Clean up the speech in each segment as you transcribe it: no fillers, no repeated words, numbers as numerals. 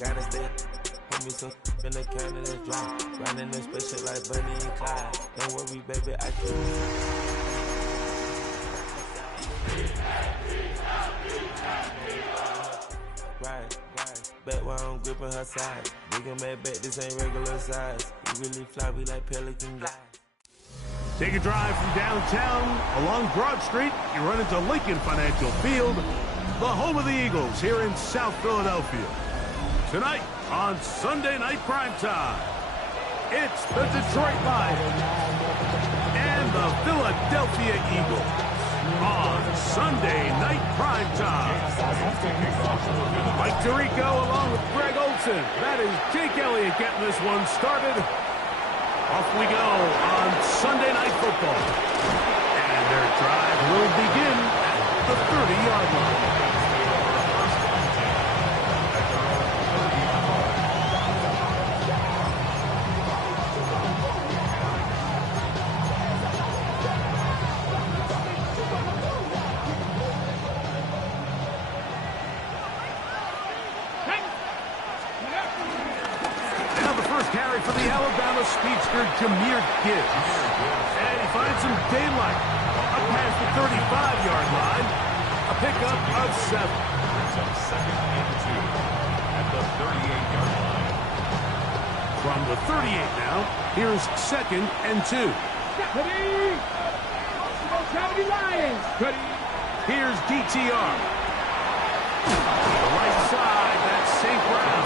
Gotta stay. Put me some in the can of this drum. Grinding this spaceship like Bunny and Clyde. Don't worry, baby, I can. Right. Bet while I'm gripping her side. Big and mad bet, this ain't regular size. We really fly, we like Pelican guys. Take a drive from downtown along Broad Street. You run into Lincoln Financial Field, the home of the Eagles here in South Philadelphia. Tonight on Sunday Night Primetime, it's the Detroit Lions and the Philadelphia Eagles on Sunday Night Primetime. Mike Tirico along with Greg Olson. That is Jake Elliott getting this one started. Off we go on Sunday Night Football. And their drive will begin at the 30-yard line. For the Alabama speedster, Jahmyr Gibbs. And he finds some daylight. Up past the 35-yard line. A pickup of 7. Second and 2 at the 38-yard line. From the 38 now, here's second and 2. Here's DTR. The right side, that's St. Brown.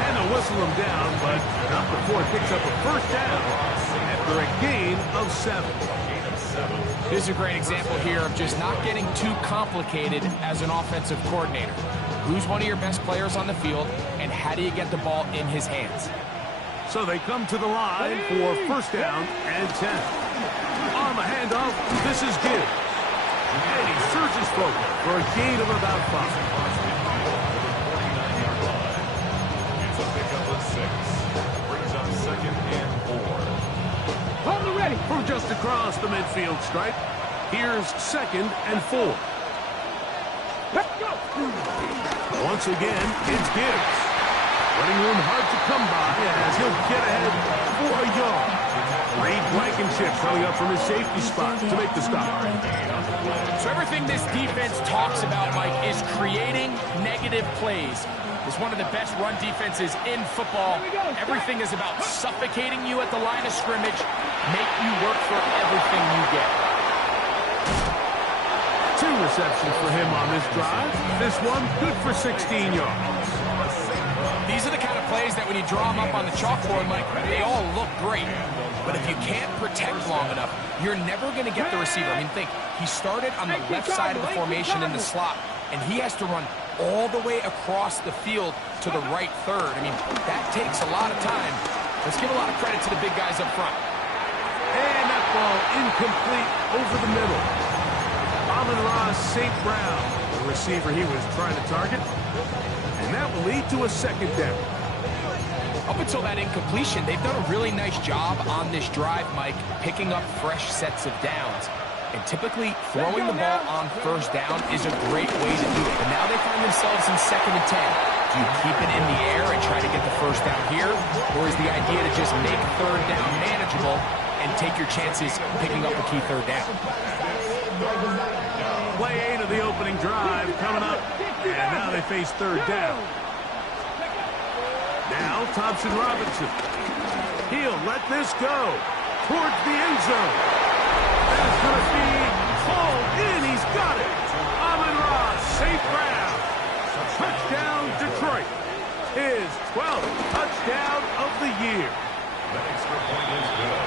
And they'll whistle him down, but not before it picks up a first down after a gain of 7. This is a great example here of just not getting too complicated as an offensive coordinator. Who's one of your best players on the field, and how do you get the ball in his hands? So they come to the line for first down and 10. On the handoff, this is Gibbs. And he surges forward for a gain of about 5. From just across the midfield stripe, here's second and 4. Let's go. Once again, it's Gibbs. Running room hard to come by as he'll get ahead for a yard. Reed Blankenship coming up from his safety spot to make the stop. So everything this defense talks about, Mike, is creating negative plays. It's one of the best run defenses in football. Everything is about suffocating you at the line of scrimmage, make you work for everything you get. 2 receptions for him on this drive. This one good for 16 yards. These are the kind of plays that when you draw them up on the chalkboard, Mike, they all look great. But if you can't protect long enough, you're never going to get the receiver. I mean, think, he started on the left side of the formation in the slot, and he has to run all the way across the field to the right third. I mean, that takes a lot of time. Let's give a lot of credit to the big guys up front. And that ball incomplete over the middle. Amon-Ra St. Brown, the receiver he was trying to target. And that will lead to a second down. Up until that incompletion, they've done a really nice job on this drive, Mike, picking up fresh sets of downs. And typically, throwing the ball on first down is a great way to do it. But now they find themselves in second and 10. Do you keep it in the air and try to get the first down here? Or is the idea to just make third down manageable and take your chances picking up a key third down? Play 8 of the opening drive coming up. And now they face third down. Now Thompson Robinson. He'll let this go towards the end zone. That's going to be hauled in. He's got it. Amon-Ra St. Brown. Touchdown, Detroit. His 12th touchdown of the year. That extra point is good.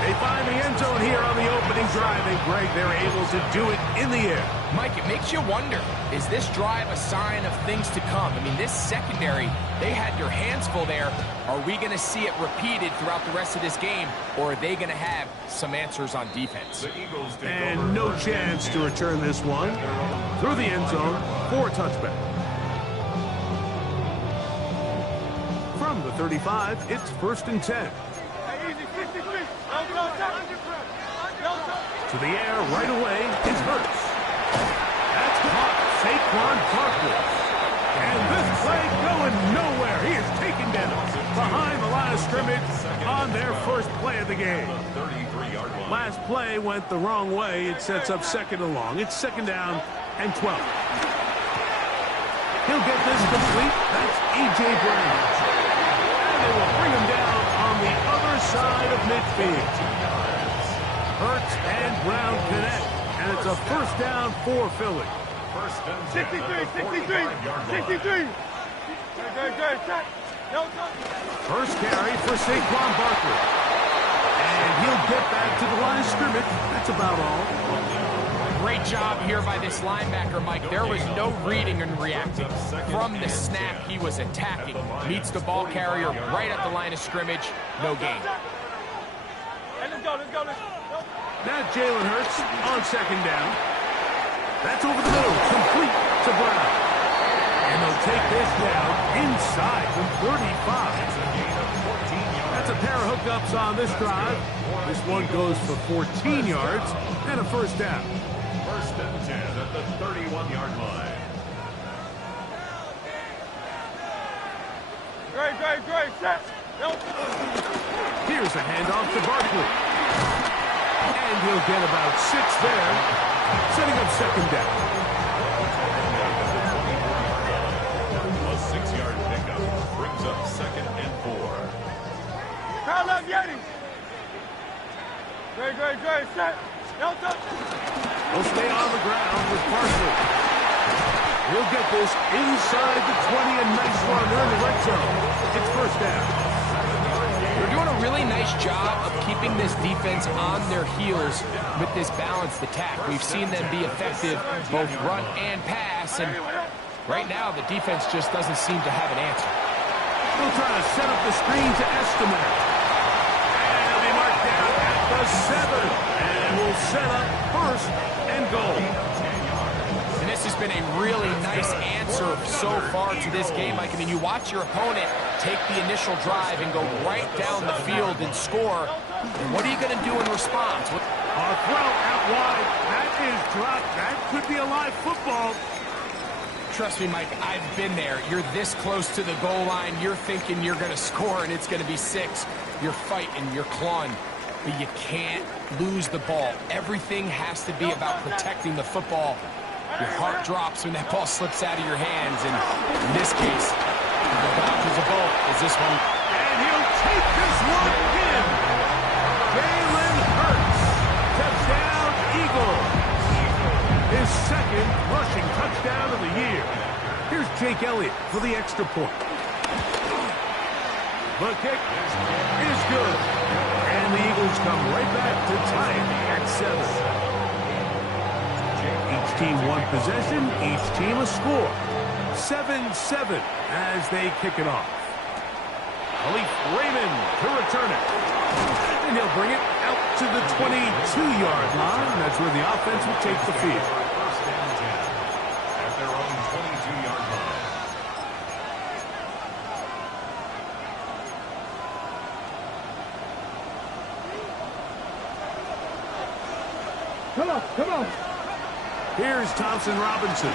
They find the end zone here on the opening drive, and Greg, they're able to do it in the air. Mike, it makes you wonder, is this drive a sign of things to come? I mean, this secondary, they had your hands full there. Are we going to see it repeated throughout the rest of this game, or are they going to have some answers on defense? And no chance to return this one through the end zone for a touchback. From the 35, it's first and 10. To the air right away is Hurts. That's caught. Saquon Barkley. And this play goes of the game. 33-yard line. Last play went the wrong way. It sets up second and long. It's second down and 12. He'll get this complete. That's A.J. Brown. And they will bring him down on the other side of midfield. Hurts and Brown connect. And it's a first down for Philly. First and 63. First carry for Saquon Barkley. And he'll get back to the line of scrimmage. That's about all. Great job here by this linebacker, Mike. There was no reading and reacting. From the snap, he was attacking. Meets the ball carrier right at the line of scrimmage. No gain. Let's go. Now Jalen Hurts on second down. That's over the middle. Complete to Brown. And they'll take this down inside the 35. That's a pair of hookups on this drive. This one goes for 14 yards and a first down. First and 10 at the 31-yard line. Great. Set. Here's a handoff to Barkley. And he'll get about 6 there, setting up second down. A 6-yard pickup brings up second and 4. Kyle up, Yeti. Great. Set. He'll stay on the ground with Barkley. He'll get this inside the 20, and nice run there in the red zone. It's first down. They're doing a really nice job of keeping this defense on their heels with this balanced attack. We've seen them be effective both run and pass, and right now the defense just doesn't seem to have an answer. He'll try to set up the screen to Estimate. And he'll be marked down at the 7. And we'll set up first and goal. And this has been a really nice answer so far to this game. Like, I mean, you watch your opponent take the initial drive and go right down the field and score. And what are you going to do in response? A throw out wide. That is dropped. That could be a live football. Trust me, Mike, I've been there. You're this close to the goal line. You're thinking you're going to score, and it's going to be 6. You're fighting. You're clawing. But you can't lose the ball. Everything has to be about protecting the football. Your heart drops when that ball slips out of your hands. And in this case, the dodges a bullet is this one. And he'll take this one in. Jalen Hurts. Touchdown, Eagles. His second rushing touchdown of the year. Here's Jake Elliott for the extra point. The kick is good. And the Eagles come right back to tie it at 7. Each team one possession, each team a score. 7-7 as they kick it off. Khalif Raymond to return it. And he'll bring it out to the 22-yard line. That's where the offense will take the field. First and 10 at their own 22-yard line. Come on. Here's Thompson Robinson.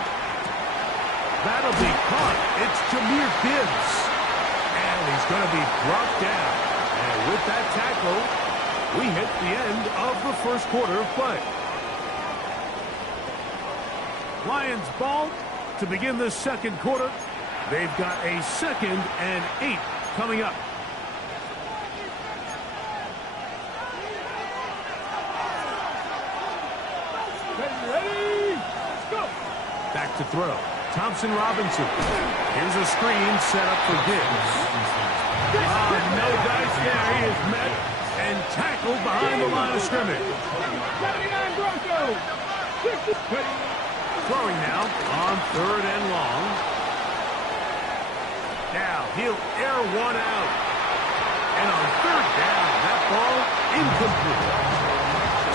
That'll be caught. It's Jahmyr Gibbs. And he's going to be brought down. And with that tackle, we hit the end of the first quarter of play. Lions ball to begin the second quarter. They've got a 2nd and 8 coming up. Ready? Let's go. Back to throw. Thompson Robinson. Here's a screen set up for Gibbs. No dice there. He is met and tackled behind the line of scrimmage. 79 Broncos. 60. Throwing now on 3rd and long. Now he'll air one out. And on 3rd down, that ball incomplete.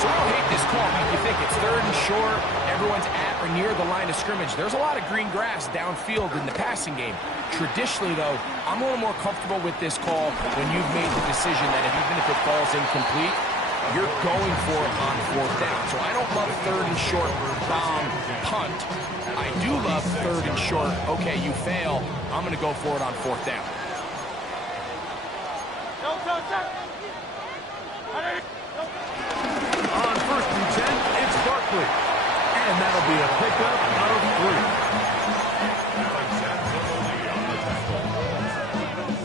So I don't hate this call, Mike. You think it's 3rd and short, everyone's at or near the line of scrimmage. There's a lot of green grass downfield in the passing game. Traditionally, though, I'm a little more comfortable with this call when you've made the decision that even if it falls incomplete, you're going for it on 4th down. So I don't love 3rd and short, bomb, punt. I do love 3rd and short, okay, you fail, I'm going to go for it on 4th down. On 1st and 10, it's Barkley. And that'll be a pickup of 3.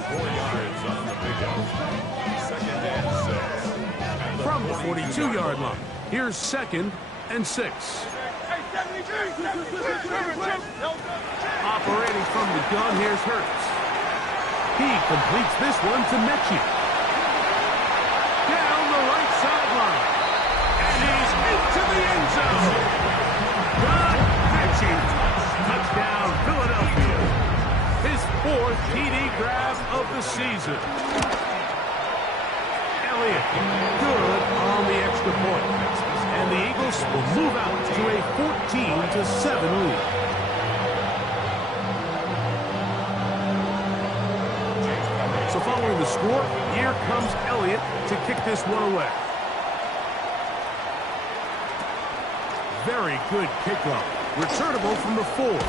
4 yards on the pickup. 2nd and 6. 3. From the 42-yard line, here's 2nd and 6. Operating from the gun, here's Hurts. He completes this one to Mechie. Down the right sideline. And he's into the end zone. Don Mechie. Touchdown, Philadelphia. His 4th TD grab of the season. Elliott, good on the extra point. And the Eagles will move out to a 14-7 lead. So following the score, here comes Elliott to kick this one away. Very good kickoff. Returnable from the 4.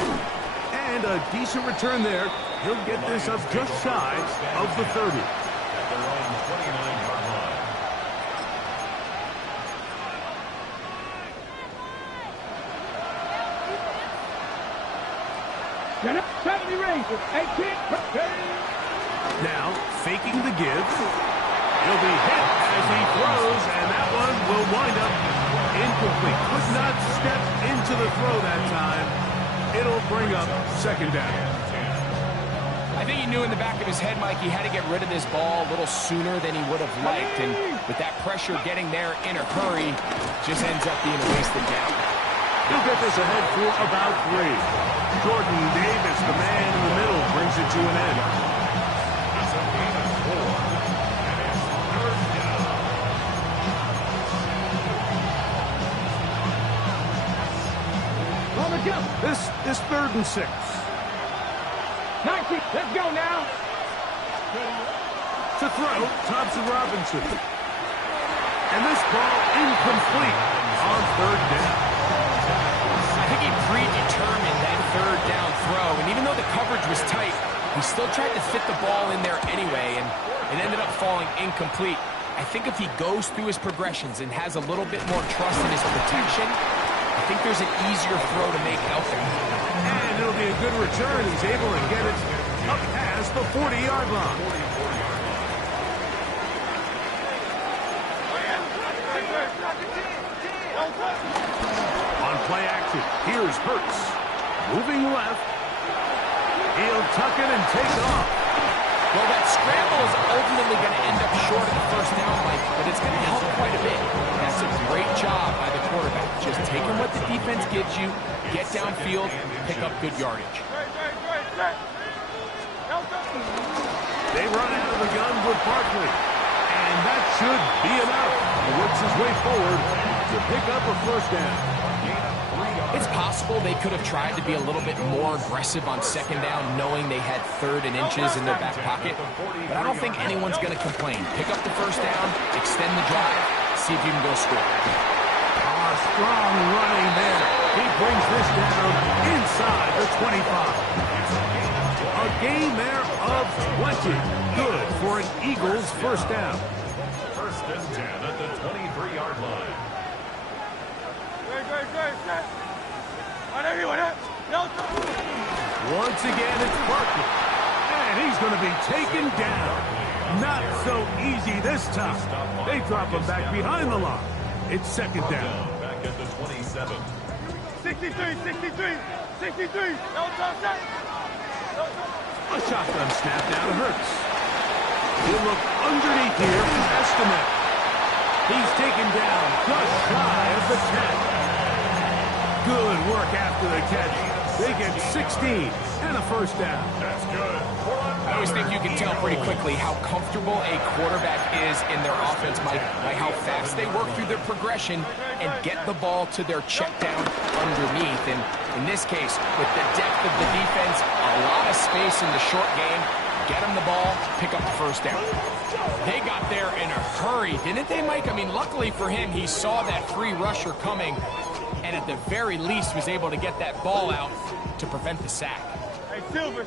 And a decent return there. He'll get this up just shy of the 30. At their own 29-yard line. Now, faking the give. He'll be hit as he throws, and that one will wind up incomplete. Could not step into the throw that time. It'll bring up 2nd down. I think he knew in the back of his head, Mike, he had to get rid of this ball a little sooner than he would have liked. And with that pressure getting there in a hurry, just ends up being a wasted down. He'll get this ahead for about 3. Jordan Davis, the man in the middle, brings it to an end. It's a gain of 4. And it's 3rd down. This 3rd and 6. 19, let's go now. To throw, Thompson Robinson. And this ball incomplete on 3rd down. I think he predetermined that 3rd down throw, and even though the coverage was tight, he still tried to fit the ball in there anyway, and it ended up falling incomplete. I think if he goes through his progressions and has a little bit more trust in his protection, I think there's an easier throw to make out there. And it'll be a good return. He's able to get it up past the 40-yard line. On play action, here's Hurts. Moving left. He'll tuck it and take off. Well, that scramble is ultimately going to end up short of the 1st down, Mike, but it's going to help quite a bit. That's a great job by the quarterback. Just taking what the defense gives you, get downfield, pick up good yardage. They run out of the gun with Barkley. And that should be enough. He works his way forward to pick up a 1st down. It's possible they could have tried to be a little bit more aggressive on 2nd down, knowing they had 3rd and inches in their back pocket. But I don't think anyone's going to complain. Pick up the 1st down, extend the drive, see if you can go score. Strong running there. He brings this down inside the 25. A gain there of 20. Good for an Eagles 1st down. 1st and 10 at the 23-yard line. Once again, it's Barkley. And he's going to be taken down. Not so easy this time. They drop him back behind the line. It's 2nd down. Back at the 27. 63. A shotgun snap now to Hurts. He'll look underneath here for estimate. He's taken down just shy of the 10. Good work after the catch. They get 16 and a 1st down. That's good. I always think you can tell pretty quickly how comfortable a quarterback is in their offense, Mike, by how fast they work through their progression and get the ball to their check down underneath. And in this case, with the depth of the defense, a lot of space in the short game, get him the ball, pick up the 1st down. They got there in a hurry, didn't they, Mike? I mean, luckily for him, he saw that free rusher coming and at the very least was able to get that ball out to prevent the sack. Hey, Silver.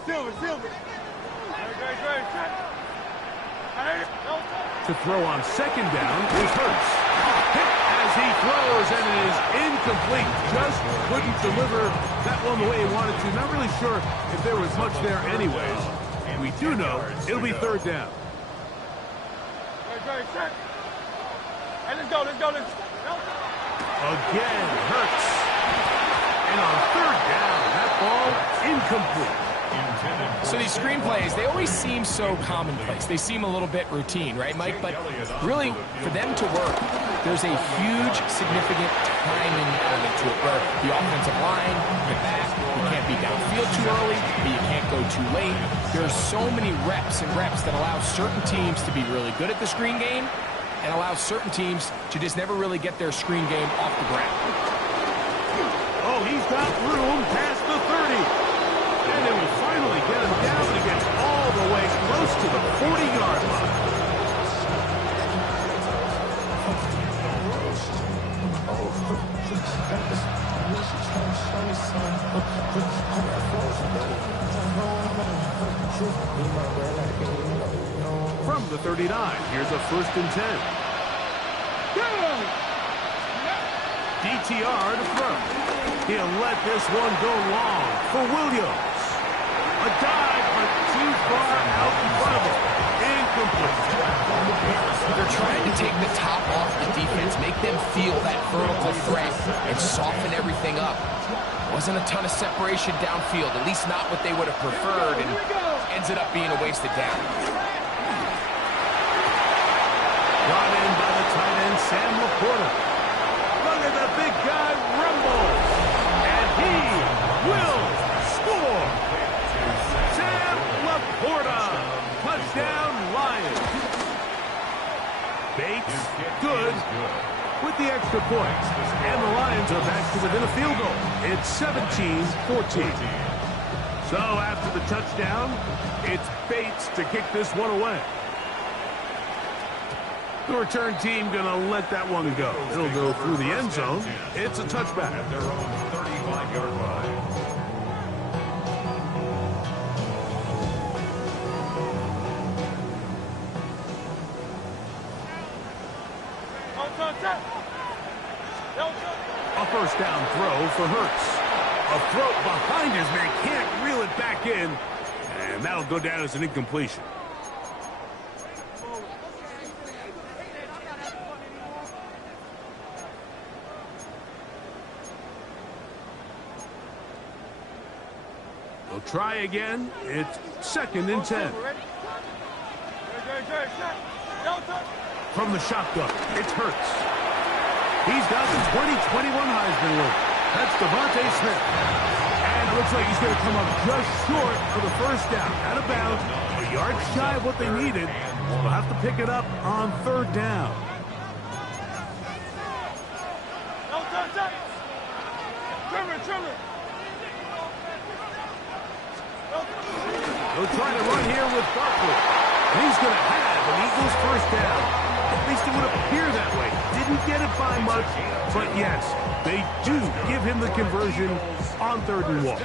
To throw on second down is Hurts. Hit as he throws, and it is incomplete. Just couldn't deliver that one the way he wanted to. Not really sure if there was much there anyways. We do know it'll be third down. Hey, let's go. Again, Hurts. And on third down, that ball incomplete. So these screenplays, they always seem so commonplace. They seem a little bit routine, right, Mike? But really, for them to work, there's a huge, significant timing element to it, where the offensive line, get back, you can't be downfield too early, but you can't go too late. There's so many reps that allow certain teams to be really good at the screen game and allow certain teams to just never really get their screen game off the ground. Oh, he's got room past the 30. And they will finally get him down and gets all the way close to the 40-yard line. From the 39, here's a 1st and 10. DTR to throw. He'll let this one go long for Williams. A dive, but too far out in front of him. Incomplete. They're trying to take the top off the defense, make them feel that vertical threat, and soften everything up. Wasn't a ton of separation downfield, at least not what they would have preferred, and ended up being a wasted down. Brought in by the tight end, Sam Laporta. Look at the big guy rumble. And he will score. Sam Laporta. Touchdown, Lions. Bates, good with the extra point. And the Lions are back to within a field goal. It's 17-14. So after the touchdown, it's Bates to kick this one away. The return team going to let that one go. It'll go through the end zone. It's a touchback. At their own 35-yard line. A first down throw for Hurts. A throw behind his man. Can't reel it back in. And that'll go down as an incompletion. They'll try again. It's 2nd and 10. From the shotgun, it's Hurts. He's got the 2021 Heisman winner. That's Devontae Smith. And it looks like he's going to come up just short of the first down. Out of bounds, a yard shy of what they needed. They'll have to pick it up on 3rd down. They'll try to run here with Barkley. And he's going to have an Eagles first down. At least it would appear that way. Didn't get it by much, but yes, they do give him the conversion on 3rd and 1.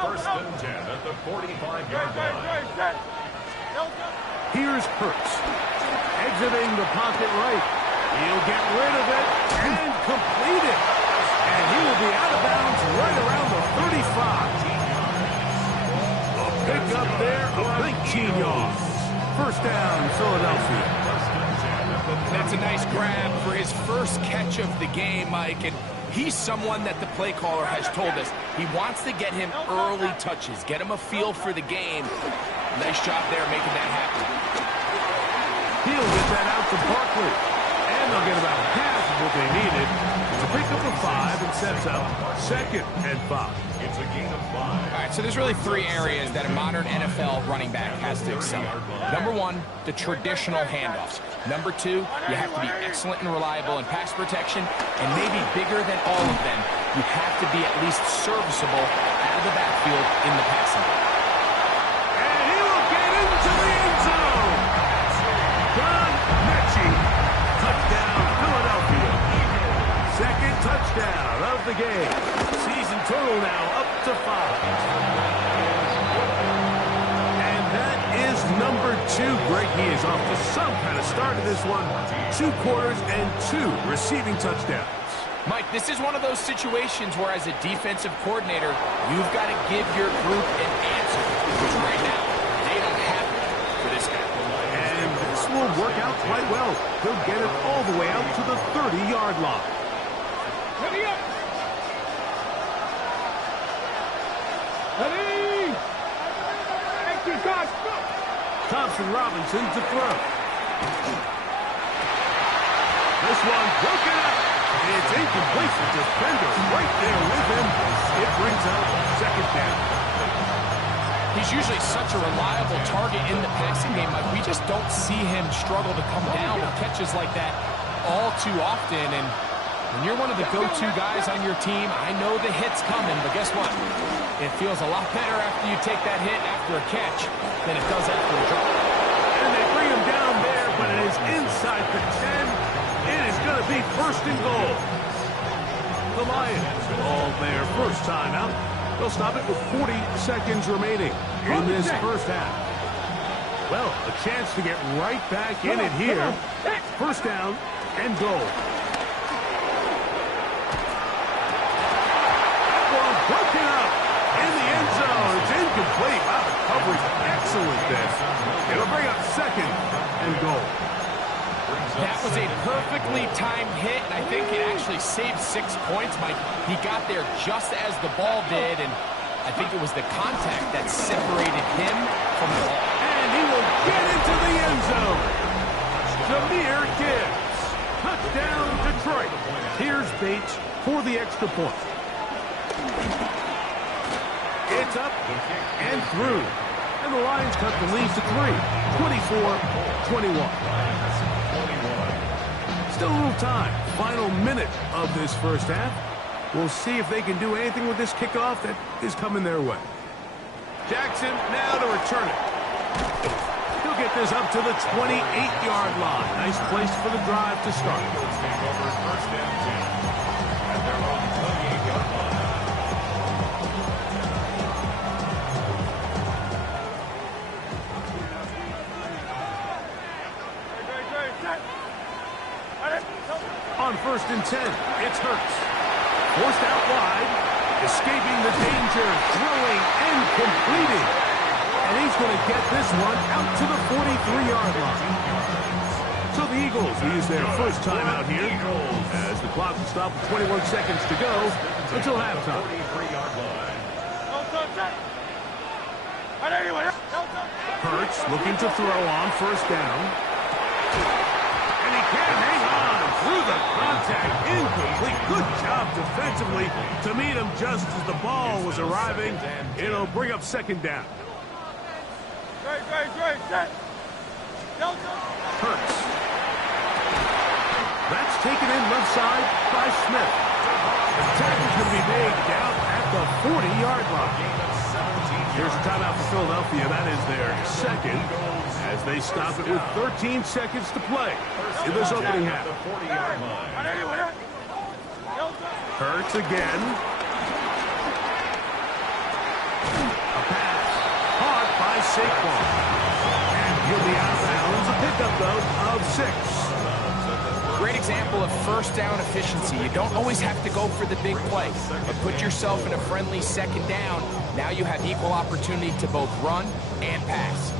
1st and 10 at the 45-yard line. Here's Hurts. Exiting the pocket right. He'll get rid of it and complete it. And he will be out of bounds right around the 35. A pick up there of 19 yards. First down, Philadelphia. That's a nice grab for his first catch of the game, Mike. And he's someone that the play caller has told us he wants to get him early touches, get him a feel for the game. Nice job there making that happen. He'll get that out to Barkley. And they'll get about half of what they needed to pick up a 5 and sets up 2nd and 5. It's a gain of 5. All right, so there's really 3 areas that a modern NFL running back has to excel. Number 1, the traditional handoffs. Number 2, you have to be excellent and reliable in pass protection. And maybe bigger than all of them, you have to be at least serviceable out of the backfield in the passing game. And he will get into the end zone. John Mechie. Touchdown, Philadelphia. 2nd touchdown of the game. Season total now up to 5. And that is number too great. He is off to some kind of start in this one. 2 quarters and 2 receiving touchdowns. Mike, this is one of those situations where as a defensive coordinator, you've got to give your group an answer. Because right now, they don't have it for this guy. And this will work out quite well. He'll get it all the way out to the 30-yard line. Ready up. Ready. Thank you, God. Thompson Robinson to throw. This one broken up. It's incomplete. The defender right there with him. It brings up 2nd down. He's usually such a reliable target in the passing game. Like, we just don't see him struggle to come down with catches like that all too often. And when you're one of the go-to guys on your team, I know the hit's coming, but guess what? It feels a lot better after you take that hit after a catch than it does after a drop. And they bring him down there, but it is inside the 10. It is going to be 1st and goal. The Lions all their first time out. They'll stop it with 40 seconds remaining in this first half. Well, a chance to get right back in it here. 1st down and goal. That one broken up in the end zone. It's incomplete. Wow, the coverage excellent there. It'll bring up 2nd and goal. That was a perfectly timed hit, and I think it actually saved 6 points, Mike. He got there just as the ball did, and I think it was the contact that separated him from the ball. And he will get into the end zone. Jahmyr Gibbs. Touchdown, Detroit. Here's Bates for the extra point. It's up and through. And the Lions cut the lead to 3. 24-21. Still a little time. Final minute of this first half. We'll see if they can do anything with this kickoff that is coming their way. Jackson now to return it. He'll get this up to the 28-yard line. Nice place for the drive to start. First down 10 at their own 28-yard line. On 1st and 10, it's Hurts. Forced out wide, escaping the danger, throwing and completing. And he's going to get this one out to the 43-yard line. So the Eagles use their first time out here as the clock will stop with 21 seconds to go until halftime. Hurts looking to throw on 1st down. And he can't hang on through the contact. Incomplete. Good job defensively to meet him just as the ball was arriving. It'll bring up 2nd down. Hurts. That's taken in left side by Smith. The tackle's going to be made down at the 40-yard line. Here's a timeout for Philadelphia. That is their 2nd as they stop it with 13 seconds to play in this opening half. Hurts again. A pass. Caught by Saquon. And he'll be out of bounds. A pickup, though, of 6. Great example of first down efficiency. You don't always have to go for the big play, but put yourself in a friendly 2nd down. Now you have equal opportunity to both run and pass.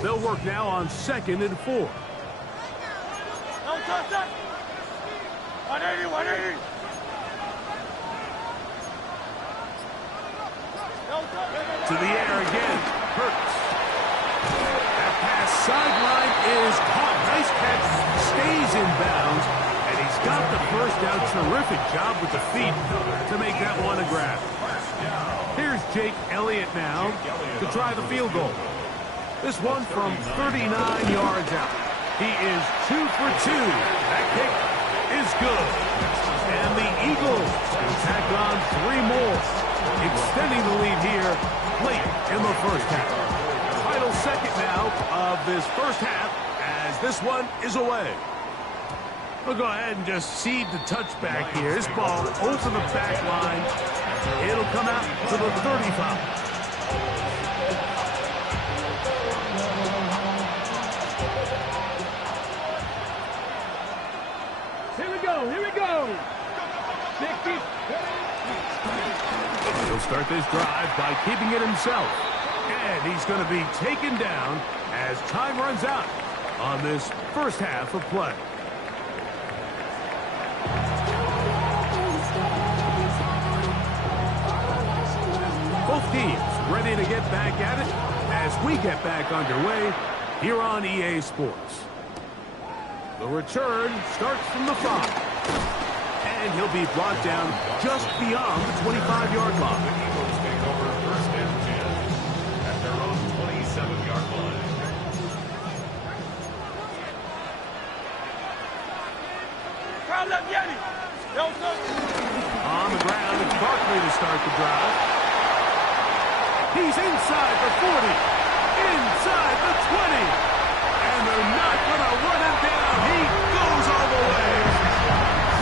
They'll work now on 2nd and 4. To the air again. Hurts. That pass sideline is caught. Nice catch. Stays in bounds. And he's got the 1st down. Terrific job with the feet to make that one a grab. Here's Jake Elliott now to try the field goal. This one from 39 yards out. He is 2 for 2. That kick is good. And the Eagles can tack on 3 more, extending the lead here late in the first half. Final 2nd now of this first half as this one is away. We'll go ahead and just seed the touchback here. This ball over the back line. It'll come out to the 35. Here we go. Here we go. 60. He'll start this drive by keeping it himself. And he's going to be taken down as time runs out on this first half of play. Both teams ready to get back at it as we get back underway here on EA Sports. The return starts from the 5. And he'll be brought down just beyond the 25-yard line. The Eagles take over first and 10 at their own 27-yard line. On the ground, it's Barkley to start the drive. He's inside the 40, inside the 20, and they're not going to run him down. He goes all the way.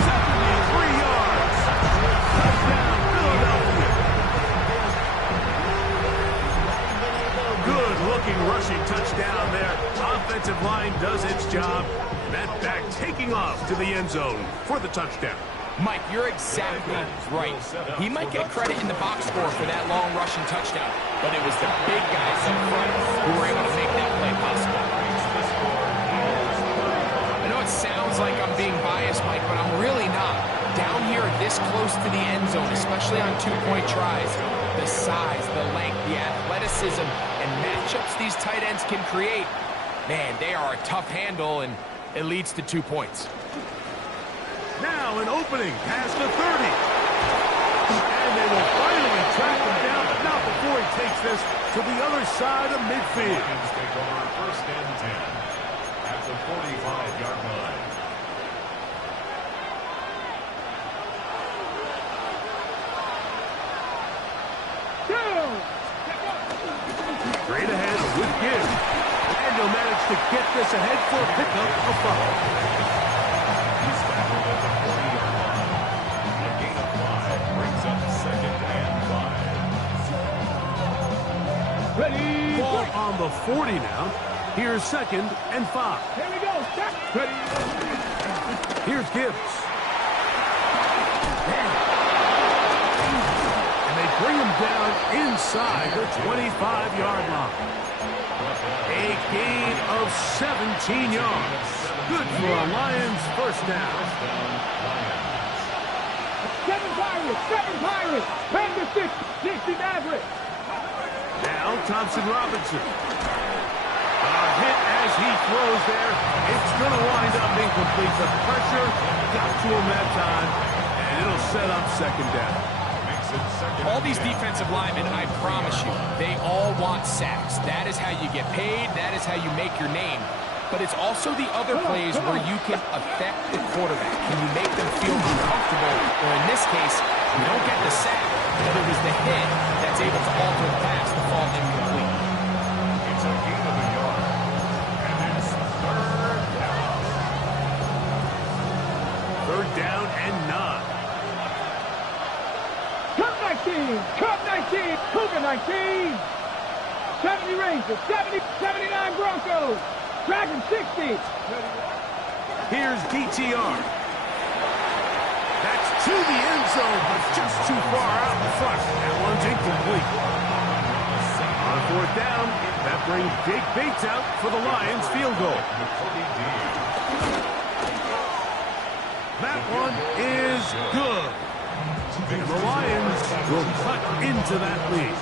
73 yards. Touchdown, Philadelphia. Good-looking rushing touchdown there. Offensive line does its job. That back taking off to the end zone for the touchdown. Mike, you're exactly right. He might get credit in the box score for that long rushing touchdown, but it was the big guys up front who were able to make that play possible. I know it sounds like I'm being biased, Mike, but I'm really not. Down here this close to the end zone, especially on two-point tries, the size, the length, the athleticism, and matchups these tight ends can create, man, they are a tough handle, and it leads to 2 points. Now an opening past the 30. And they will finally track him down, but not before he takes this to the other side of midfield. Lions take over first and 10 at the 45-yard line. Straight ahead with Gibbs. And he'll manage to get this ahead for a pickup of 5. He's tackled at the 40-yard line. A gain of 5 brings up second and 5. Ready. Ball on the 40 now. Here's second and 5. Here we go. Stop. Ready. Here's Gibbs. And they bring him down inside the 25-yard line. A gain of 17 yards. Good for a Lions first down. 7 Pirates. 7 Pirates. Random 60 Maverick. Now Thompson Robinson. A hit as he throws there. It's going to wind up incomplete. The pressure got to him that time, and it'll set up second down. All these defensive linemen, I promise you, they all want sacks. That is how you get paid. That is how you make your name. But it's also the other plays where you can affect the quarterback. Can you make them feel uncomfortable? Or in this case, you don't get the sack, but it was the hit that's able to alter the pass to fall incomplete. It's a gain of a yard. And it's third down. Third down and 9. Cup 19. Cup 19. Cougar 19. 70 Rangers. 70. 79 Broncos. Dragon 60. Here's DTR. That's to the end zone, but just too far out in front. That one's incomplete. On fourth down, that brings Jake Bates out for the Lions field goal. That one is good. And the Lions will cut into that lead.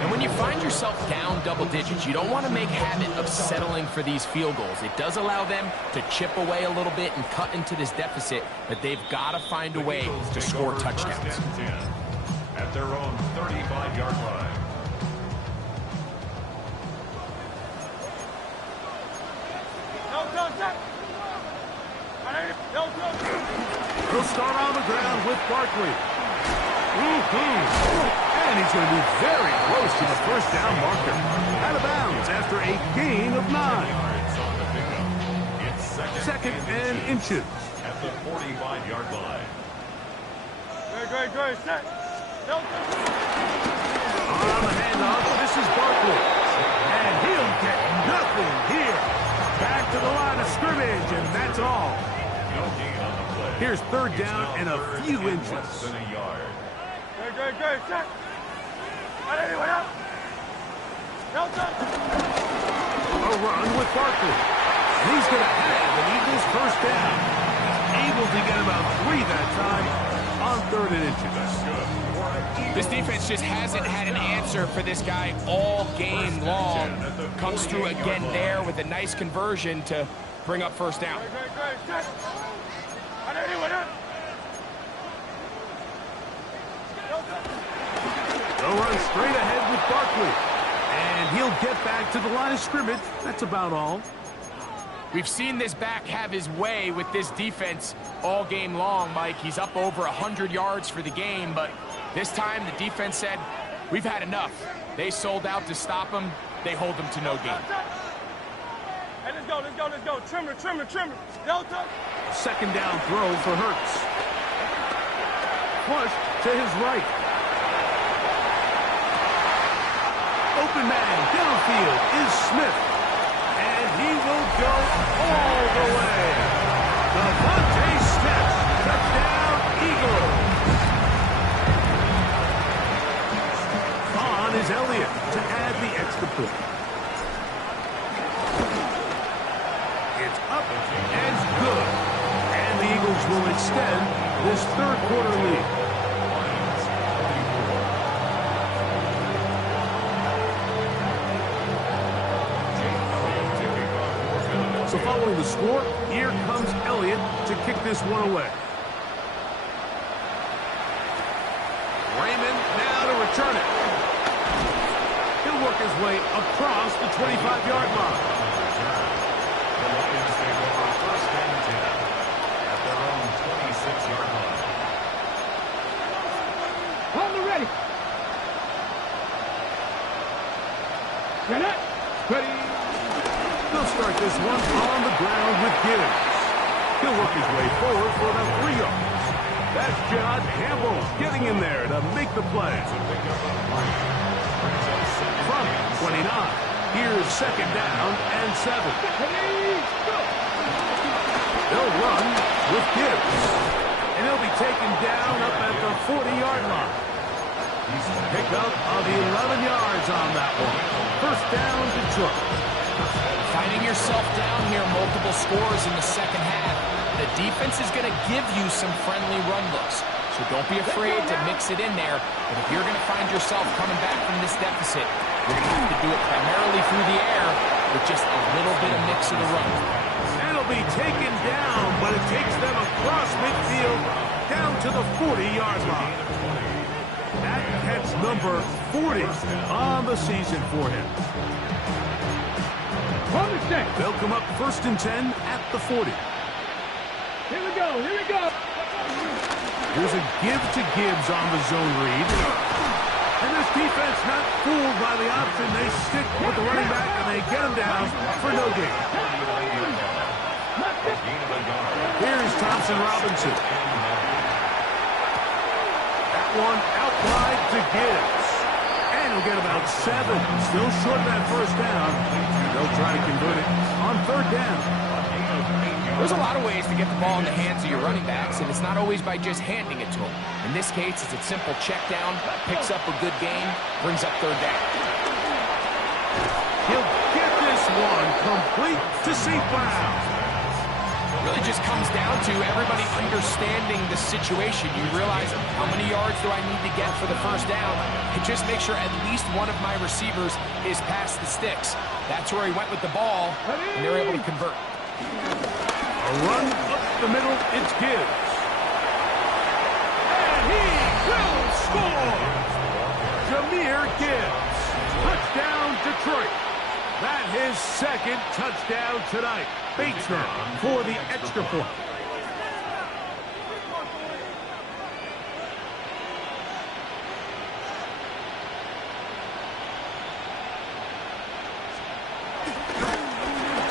And when you find yourself down double digits, you don't want to make habit of settling for these field goals. It does allow them to chip away a little bit and cut into this deficit, but they've got to find a way to score touchdowns. At their own 35-yard line. He'll start on the ground with Barkley. And he's going to be very close to the first down marker. Out of bounds after a gain of 9. Yards on the pickup. It's second 2nd and inches. At the 45-yard line. Great, set. On the handoff, this is Barkley. And he'll get nothing here. Back to the line of scrimmage, and that's all. No gain on the play. Here's 3rd down and a few inches. Less than a yard. Great, set. Anyway, up. A run with Barkley. And he's going to have an Eagles 1st down. Able to get about 3 that time on 3rd and inches. This defense just hasn't had an answer for this guy all game long. Comes through again there with a nice conversion to bring up 1st down. Great, set. Anyway, up. They'll run straight ahead with Barkley. And he'll get back to the line of scrimmage. That's about all. We've seen this back have his way with this defense all game long, Mike. He's up over 100 yards for the game, but this time the defense said, we've had enough. They sold out to stop him. They hold him to no gain. Hey, let's go. Trimmer. Delta. 2nd down throw for Hurts. Flush to his right. Open man downfield is Smith. And he will go all the way. Devontae Smith, touchdown, Eagles. On is Elliott to add the extra point. It's up and good. And the Eagles will extend this 3rd quarter lead. So following the score, here comes Elliott to kick this one away. Raymond now to return it. He'll work his way across the 25-yard line. The Lions take over 1st and 10 at their own 26-yard line. Hold it ready. Get it. Ready. They'll start this one on the ground with Gibbs. He'll work his way forward for about 3 yards. That's John Campbell getting in there to make the play. From 29, here's 2nd down and 7. They'll run with Gibbs. And he'll be taken down up at the 40-yard line. Pick up of 11 yards on that one. 1st down, Detroit. Finding yourself down here, multiple scores in the 2nd half. The defense is going to give you some friendly run looks. So don't be afraid to mix it in there. But if you're going to find yourself coming back from this deficit, you're going to have to do it primarily through the air with just a little bit of mix of the run. That'll be taken down, but it takes them across midfield down to the 40-yard line. That catch number 40 on the season for him. They'll come up 1st and 10 at the 40. Here we go. There's a give to Gibbs on the zone read. And this defense not fooled by the option. They stick with the running back and they get him down for no gain. Here's Thompson Robinson. That one out wide to Gibbs. And he'll get about 7. Still short of that 1st down. They'll try to convert it on 3rd down. There's a lot of ways to get the ball in the hands of your running backs, and it's not always by just handing it to them. In this case, it's a simple check down, picks up a good gain, brings up 3rd down. He'll get this one complete to St. Brown. It really just comes down to everybody understanding the situation. You realize how many yards do I need to get for the 1st down, and just make sure at least one of my receivers is past the sticks. That's where he went with the ball, and they're able to convert. A run up the middle, it's Gibbs. And he will score! Jahmyr Gibbs. Touchdown, Detroit. That his 2nd touchdown tonight. Bateman for the extra point.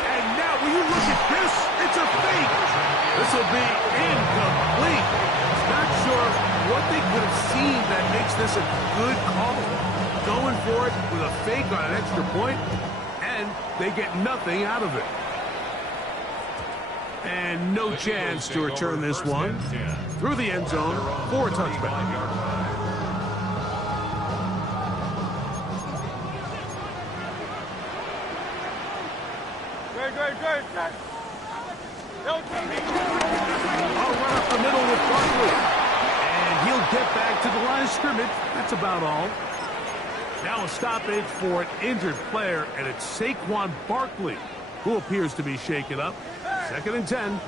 And now, will you look at this? It's a fake. this a good call? Going for it with a fake on an extra point, and they get nothing out of it. And no chance to return this one through the end zone for a touchback. I'll run up the middle with Barkley. And he'll get back to the line of scrimmage. That's about all. Now a stoppage for an injured player, and it's Saquon Barkley who appears to be shaken up. 2nd and 10.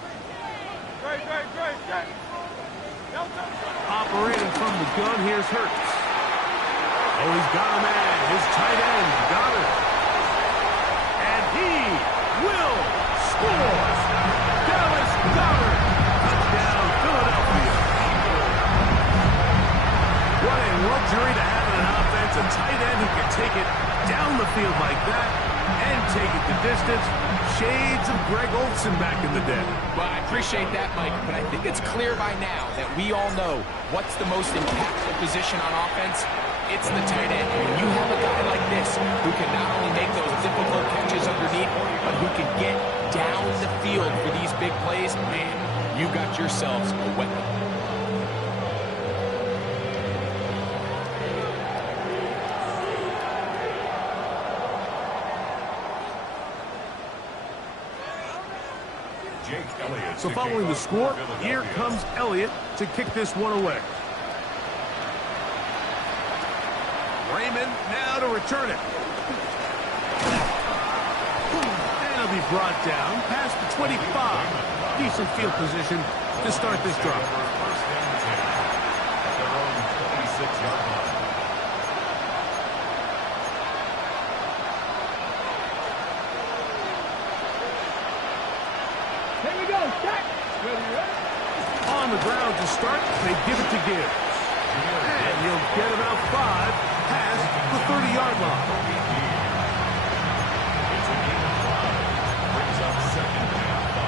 Operating from the gun, here's Hurts. Oh, he's got a man. His tight end, Goddard. And he will score. Dallas Goddard. Touchdown, Philadelphia. What a luxury to have in an offense. A tight end who can take it down the field like that and take it the distance. Shades of Greg Olsen back in the day. Well, I appreciate that, Mike, but I think it's clear by now that we all know what's the most impactful position on offense. It's the tight end. When you have a guy like this who can not only make those difficult catches underneath, but who can get down the field for these big plays, man, you got yourselves a weapon. So following the score, here comes Elliott to kick this one away. Raymond now to return it. And he'll be brought down past the 25. Decent field position to start this drive. First down and 10 at their own 26-yard line. Here we go, set. Ready. On the ground to start, they give it to Gibbs. And he'll get about 5 past the 30-yard line. It's a gain of 5. Brings up 2nd and 5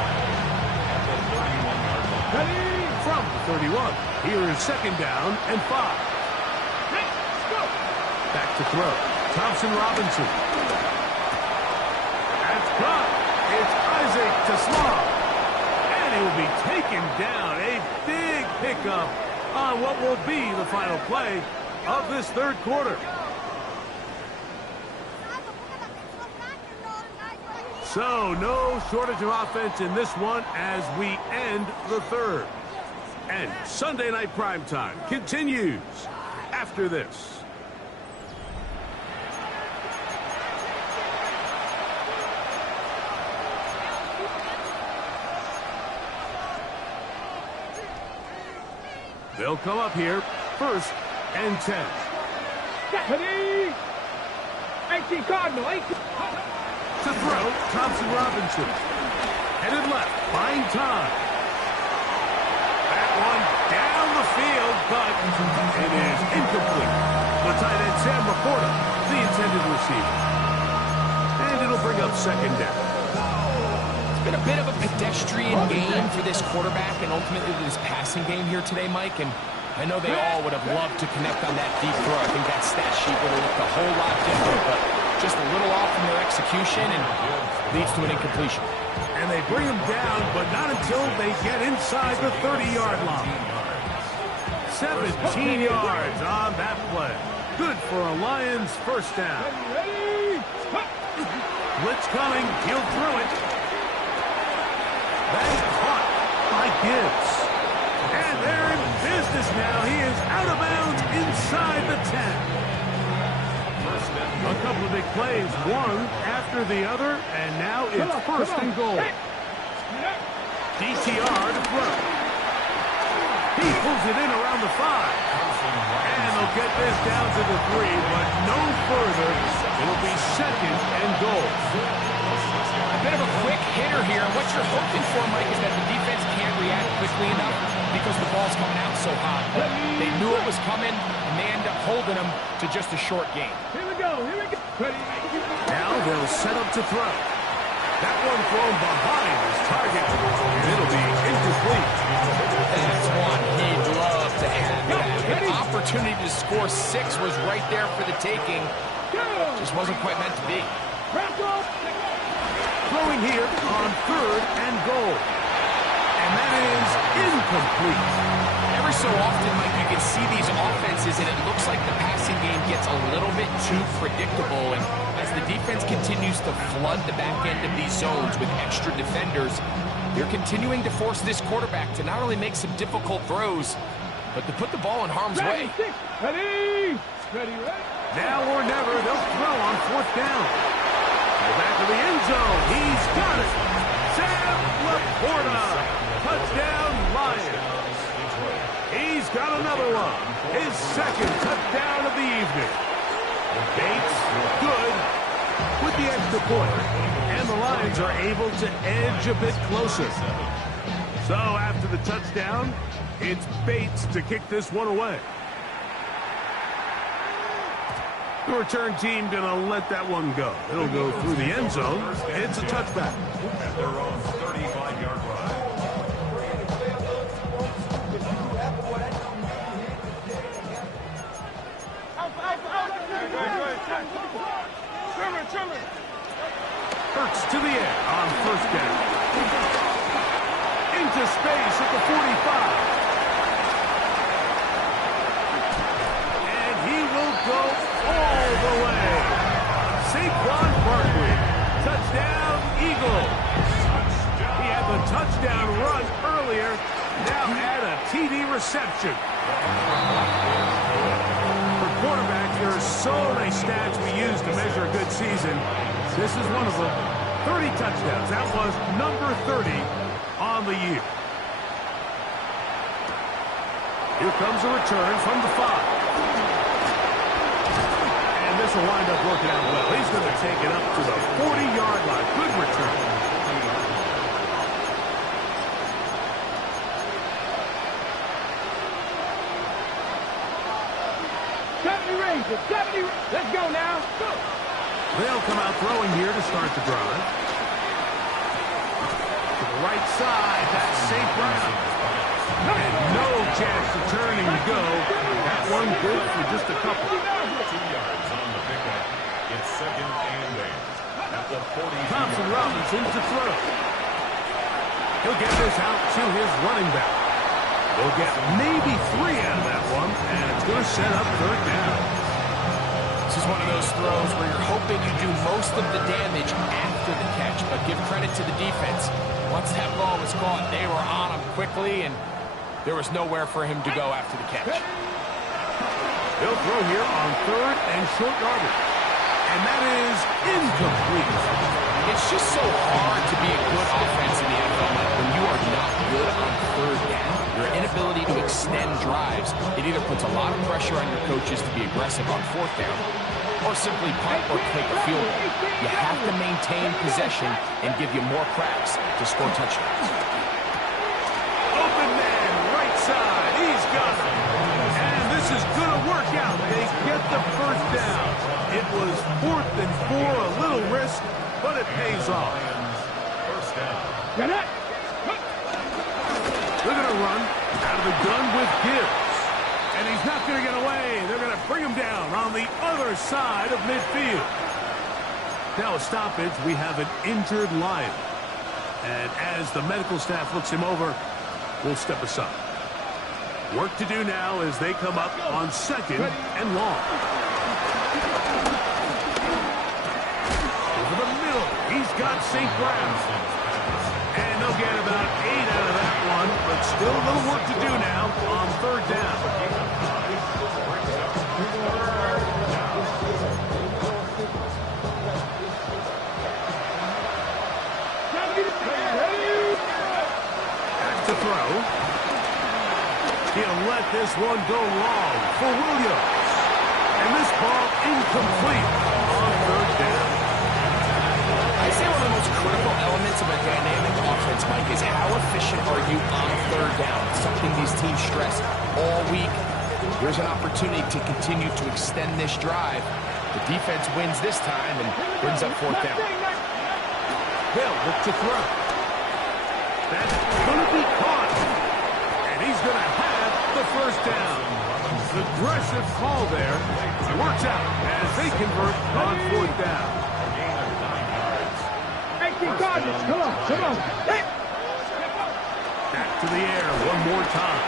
at the 31-yard line. Ready. From the 31, here is 2nd down and 5. Let's go. Back to throw. Thompson Robinson. That's caught. It's Isaac to Slav. And he will be taken down. A big pickup on what will be the final play of this 3rd quarter. So, no shortage of offense in this one as we end the 3rd. And Sunday Night Primetime continues after this. They'll come up here, 1st and 10. Ready. 18 Cardinal, 18. To throw, Thompson Robinson. Headed left, buying time. That one down the field, but it is incomplete. The tight end, Sam Laporta, the intended receiver. And it'll bring up 2nd down. Been a bit of a pedestrian game for this quarterback and ultimately this passing game here today, Mike, and I know they all would have loved to connect on that deep throw. I think that stat sheet would have looked a whole lot different, but just a little off from their execution and leads to an incompletion. And they bring him down, but not until they get inside the 30-yard line. 17 yards on that play. Good for a Lions 1st down. Ready. Blitz coming, he'll throw it. That is caught by Gibbs. And they're in business now. He is out of bounds inside the 10. A couple of big plays, one after the other, and now it's 1st and goal. DTR to throw. He pulls it in around the 5. And they'll get this down to the 3, but no further. It'll be 2nd and goal. A bit of a quick hitter here. What you're hoping for, Mike, is that the defense can't react quickly enough because the ball's coming out so hot. They knew it was coming, and they end up holding them to just a short game. Here we go. Ready. Now they'll set up to throw. That one thrown behind his target, and it'll be incomplete. That's one he'd love to have. That. An opportunity opportunity to score 6 was right there for the taking. Just wasn't quite meant to be. Throwing here on 3rd and goal. And that is incomplete. Every so often, Mike, you can see these offenses, and it looks like the passing game gets a little bit too predictable. And as the defense continues to flood the back end of these zones with extra defenders, they're continuing to force this quarterback to not only make some difficult throws, but to put the ball in harm's way. Ready! Ready, ready. Now or never, they'll throw on 4th down. To the back of the end zone. He's got it. Sam Laporta. Touchdown, Lions. He's got another one. His 2nd touchdown of the evening. Bates, good with the extra point. And the Lions are able to edge a bit closer. So after the touchdown, it's Bates to kick this one away. The return team going to let that one go. It'll go through the end zone. It's a touchback. At their own 35-yard line. Hurts to the air on 1st down. Into space at the 45. And he will go all the way. Saquon Barkley. Touchdown, Eagles. He had the touchdown run earlier. Now add a TD reception. For quarterback, there are so many stats we use to measure a good season. This is one of them. 30 touchdowns. That was number 30 on the year. Here comes a return from the 5. And this will wind up working out well. He's going to take it up to the 40-yard line. Good return. Let's go now. Go. They'll come out throwing here to start the drive. To the right side, that's St. Brown. And no chance to turn and go. That one good for just a couple. 2 yards on the pickup. It's 2nd and 8. At the 40. Thompson Robinson to throw. He'll get this out to his running back. They'll get maybe 3 out of that one, and it's going to set up 3rd down. This is one of those throws where you're hoping you do most of the damage after the catch, but give credit to the defense. Once that ball was caught, they were on him quickly, and there was nowhere for him to go after the catch. They'll throw here on 3rd and short yardage. And that is incomplete. It's just so hard to be a good offense in the NFL when you are not good on 3rd down. Your inability to extend drives, it either puts a lot of pressure on your coaches to be aggressive on 4th down, or simply punt or take a field goal. You have to maintain possession and give you more cracks to score touchdowns. Open man, right side, he's got it. And this is going to work out. They get the 1st down. It was 4th and 4, a little risk, but it pays off. 1st down. Get it. They're going to run out of the gun with Gibbs. And he's not going to get away. They're going to bring him down on the other side of midfield. Now a stoppage, we have an injured Lion. And as the medical staff looks him over, we'll step aside. Work to do now as they come up on 2nd and long. Over the middle, he's got St. Brown. And they'll get about 8 out of that one, but still a little work to do now on 3rd down. Back to throw. He'll let this one go long for Williams. And this ball incomplete on 3rd down. I say one of the most critical elements of a dynamic offense, Mike, is how efficient are you on 3rd down? It's something these teams stress all week. Here's an opportunity to continue to extend this drive. The defense wins this time and brings up 4th down. They'll look to throw. That's going to be caught. And he's going to have the 1st down. The aggressive call there. It works out as they convert on fourth down. 18 Cardinals, come on, come on. Hey. Back to the air one more time.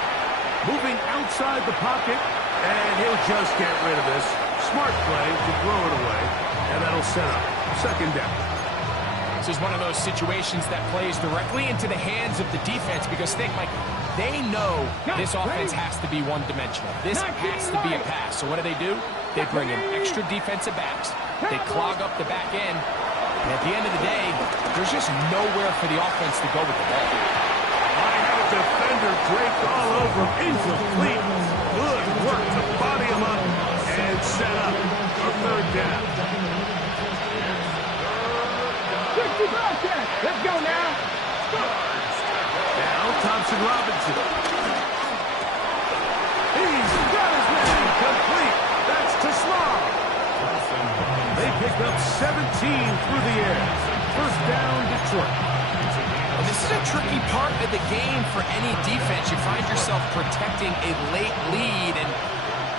Moving outside the pocket, and he'll just get rid of this. Smart play to throw it away, and that'll set up second down. This is one of those situations that plays directly into the hands of the defense because think, Mike, they know this offense has to be one-dimensional. This has to be a pass. So what do? They bring in extra defensive backs. They clog up the back end. And at the end of the day, there's just nowhere for the offense to go with the ball. Line-out defender draped all over him. Incomplete. Good work to body him up and set up a third down. 65 catch. Let's go now. Now Thompson Robinson. He's got his man complete. That's to Small. They pick up 17 through the air. First down, Detroit. And this is a tricky part of the game for any defense. You find yourself protecting a late lead, and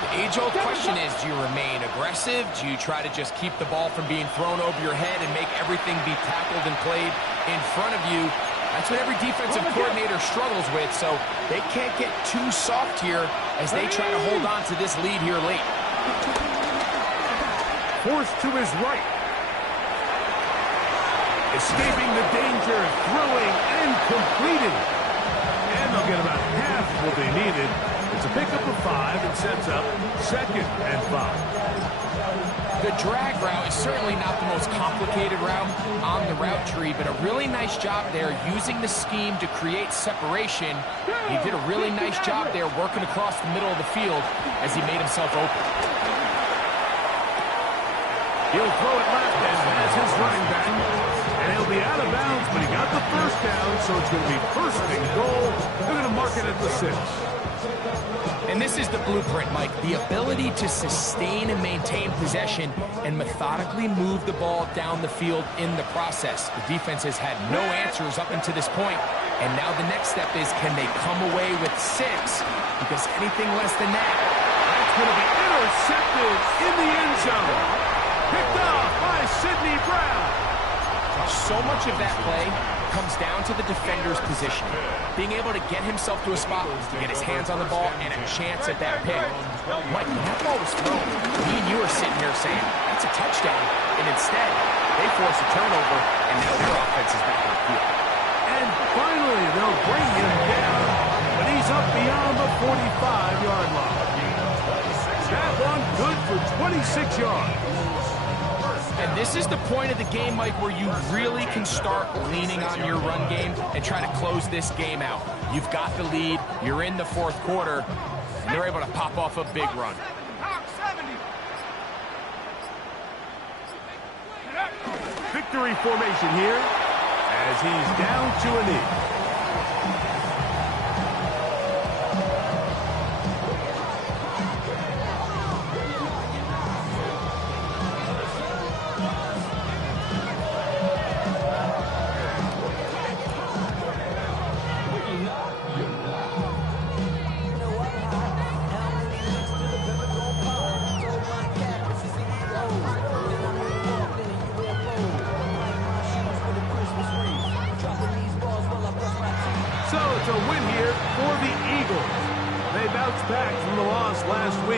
the age-old question is, do you remain aggressive? Do you try to just keep the ball from being thrown over your head and make everything be tackled and played in front of you? That's what every defensive coordinator struggles with, so they can't get too soft here as they try to hold on to this lead here late. Forced to his right. Escaping the danger, throwing and completing. And they'll get about half of what they needed. It's a pickup of 5 and sets up second and 5. The drag route is certainly not the most complicated route on the route tree, but a really nice job there using the scheme to create separation. He did a really nice job there working across the middle of the field as he made himself open. He'll throw it left as his running back. And he'll be out of bounds, but he got the first down, so it's going to be first and goal. They're going to mark it at the 6. And this is the blueprint, Mike. The ability to sustain and maintain possession and methodically move the ball down the field in the process. The defense has had no answers up until this point, and now the next step is, can they come away with 6? Because anything less than that, that's going to be intercepted in the end zone. Picked off by Sidney Brown. So much of that play comes down to the defender's positioning. Being able to get himself to a spot to get his hands on the ball and a chance at that pick. Mike, when that ball was thrown, me and you are sitting here saying, that's a touchdown. And instead, they force a turnover, and now their offense is back on the field. And finally, they'll bring him down, but he's up beyond the 45-yard line. That one good for 26 yards. And this is the point of the game, Mike, where you really can start leaning on your run game and try to close this game out. You've got the lead, you're in the fourth quarter, and they're able to pop off a big run. Victory formation here as he's down to a knee. So it's a win here for the Eagles. They bounced back from the loss last week.